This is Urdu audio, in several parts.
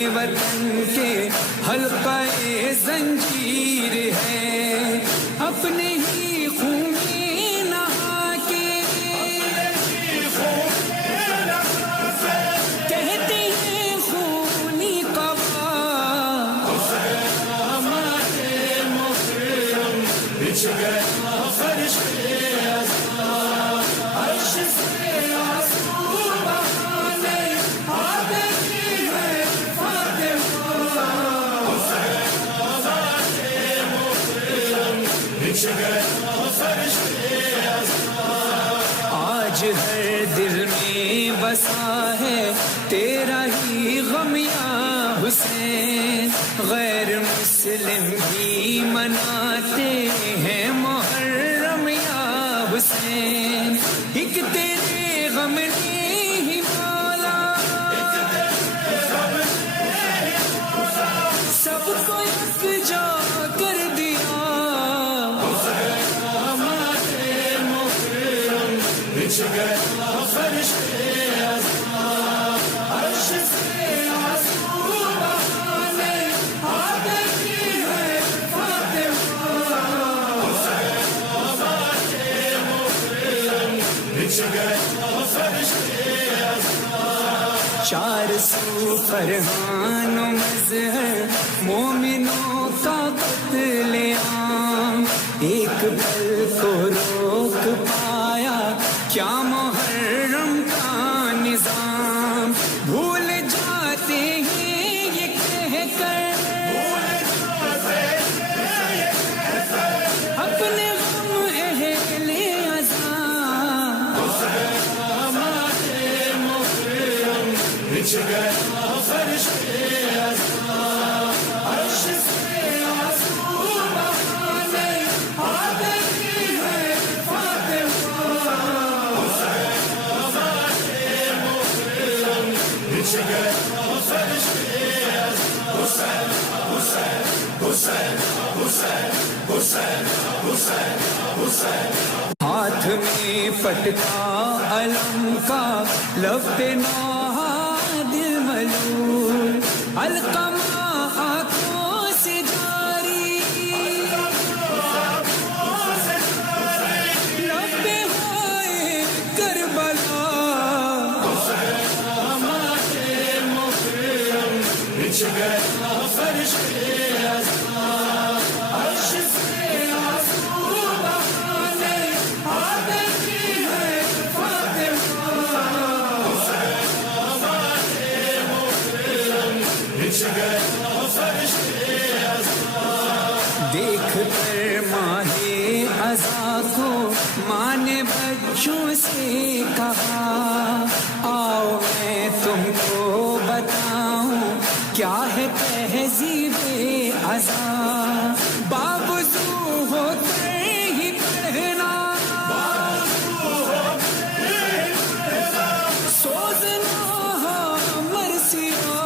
وطن کے حلقہ زنجیر ہے، اپنے ہی خون میں نہا کے کہتے ہیں خونی قبا ہمارے محرم بچھ گیا فرش عرش سے آنسو بہانے آتی ہے فاطمہ ہمارے محرم بچھ گیا فرش آج ہر دل میں بسا ہے تیرا ہی غم یا حسین، غیر مسلم بھی مناتے ہیں محرم یا حسین، ایک تیرے غم نے ہی مولا سب کو یکجا کر دیا، ہمارے محرم بچھ گیا فرش عرش سے آنسو بہانے آتی ہے فاطمہ ہمارے محرم بچھ گیا فرش چار سو فرحان و مظہر مومنوں کا قتل عام، ایک پل کو روک پایا کیا محرم کا نظام، بھول جاتے ہیں یہ کہہ کر اپنے غم اہل عزا، ہمارے محرم بچھ گیا فرش عرش سے آنسو بہانے آتی ہے فاطمہ ہمارے محرم بچھ گیا فرش حسین حسین حسین حسین حسین حسین حسین، ہاتھ میں پٹکا علم کا لب پہ نوحہ دل ملول، علقمہ آنکھوں سے جاری لب پہ ہوئے کربلا، ہمارے محرم بچھ گیا فرش عرش سے آنسو بہانے آتی ہے فاطمہ ہمارے محرم بچھ گیا فرش دیکھ کر ماہ عزا کو ماں نے بچوں سے کہا، آؤ میں تم کو بتاؤں کیا ہے تہذیب عزا، باوضو ہو کر ہی پڑھنا سوزنا مرثیہ،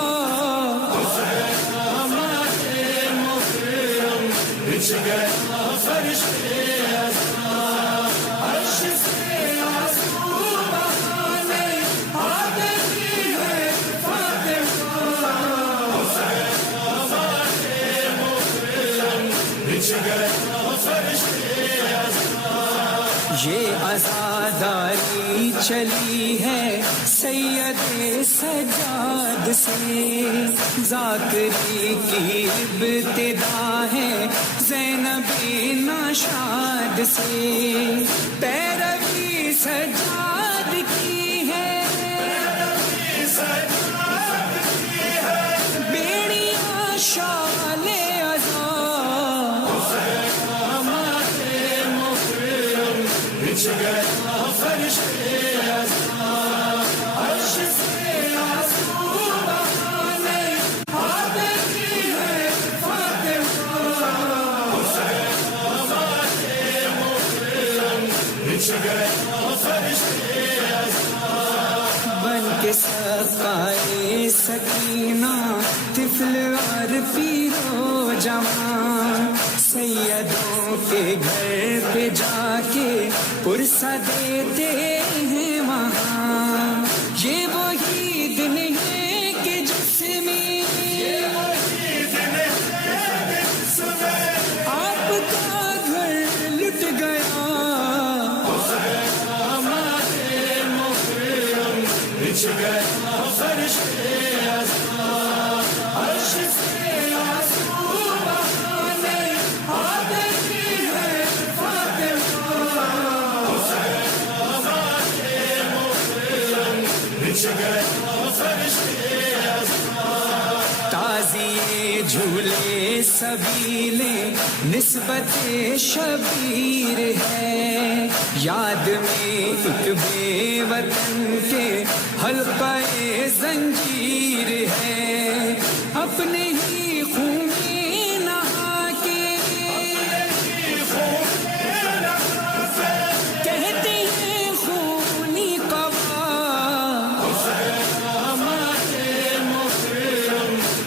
ہمارے محرم بچھ گیا فرش عرش سے آنسو بہانے آتی ہے فاطمہ ہمارے محرم بچھ گیا فرش یہ عزاداری چلی ہے سید سجاد سے، ذاکری کی ابتدا ہے زینب ناشاد سے، پیروی سجاد کی ہے بیڑیاں شال عزا، ہمارے محرم بچھ گیا فرش عرش سے آنسو بہانے آتی ہے فاطمہ ہمارے محرم بچھ گیا فرش بن کے سقائے سکینہ طفل اور پیرو جوان، سیدوں کے گھر پہ جا کے پرسہ دیتے ہیں وہاں، یہ وہی دن ہے کہ جس میں بچھ گئے فرشتے عرش سے آنسو بہانے آتی ہے فاطمہ بچھ گئے فرشتے تازیے جھولے سبیلے نسبت شبیر ہے، یاد میں ایک بے وطن کے حلقہ زنجیر ہے، اپنے ہی خون میں نہا کے کہتے ہیں خونی قبا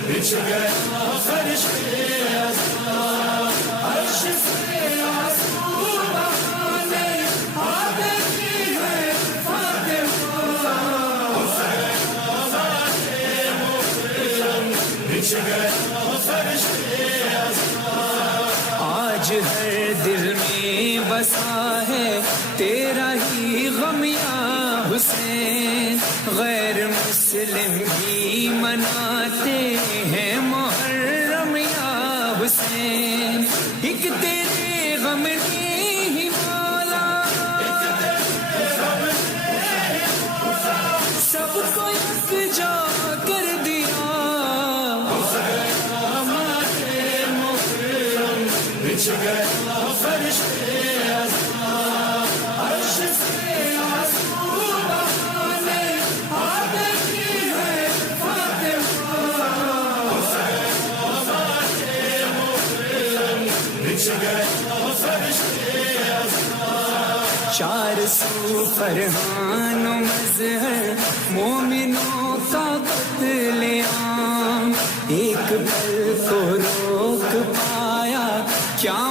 بچھ گئے فرشتے عرش سے آنسو بہانے آتی ہے فاطمہ بچھ گئے فرشتے آج ہر دل میں بسا ہے تیرا ہی غم یا حسین، غیر مسلم بھی مناتے ہیں محرم یا حسین، ایک تیرے غم نے ہی مولا سب کو یکجا کر دیا، بچھ گئے فرشتے عرش سے آنسو بہانے آتی ہے فاطمہ بچھ گئے فرشتے چار سو فرحان و مظہر مومنوں کا قتل عام، ایک پل کو روک پایا کیا